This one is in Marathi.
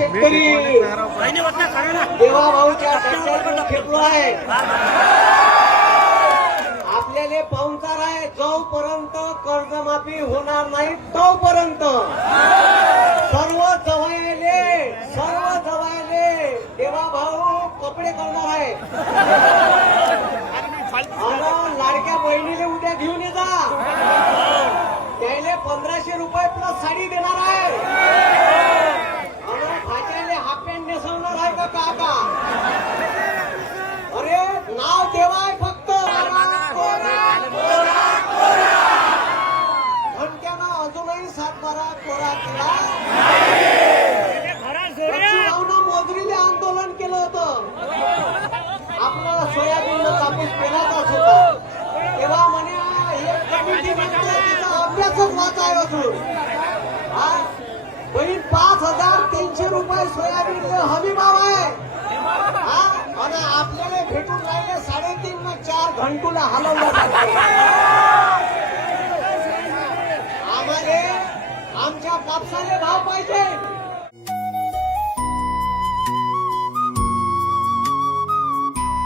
शेतकरी देवाभाऊच्या ट्रॅक्टरवर खेपलो आहे. आपल्याला पाहुणचार आहे, जोपर्यंत कर्जमाफी होणार नाही तोपर्यंत सर्व जवायले देवाभाऊ कपडे करणार आहे. आणि लाडक्या बहिणीले उद्या घेऊन ये जा, त्याला 1500 रुपये प्लस साडी देणार आहे. आणि फाट्याले हाफ पॅन्ट नेसवणार आहे का काका? अरे नाव देवाय फक्त घंट्यानं अजूनही 7-12 कोरा केला. मोजरीले आंदोलन केलं होतं, आपला सोयाबीन कापूस पेराचाच होता. तेव्हा म्हणे एक कमिटी म्हणते तिचा अभ्यासच वाचाय असून बहीण 5300 रुपये सोयाबीन हमी भाव आहे. आणि आपल्याला भेटून राहिले 3.5 4 घंटूला हलवलं जाते.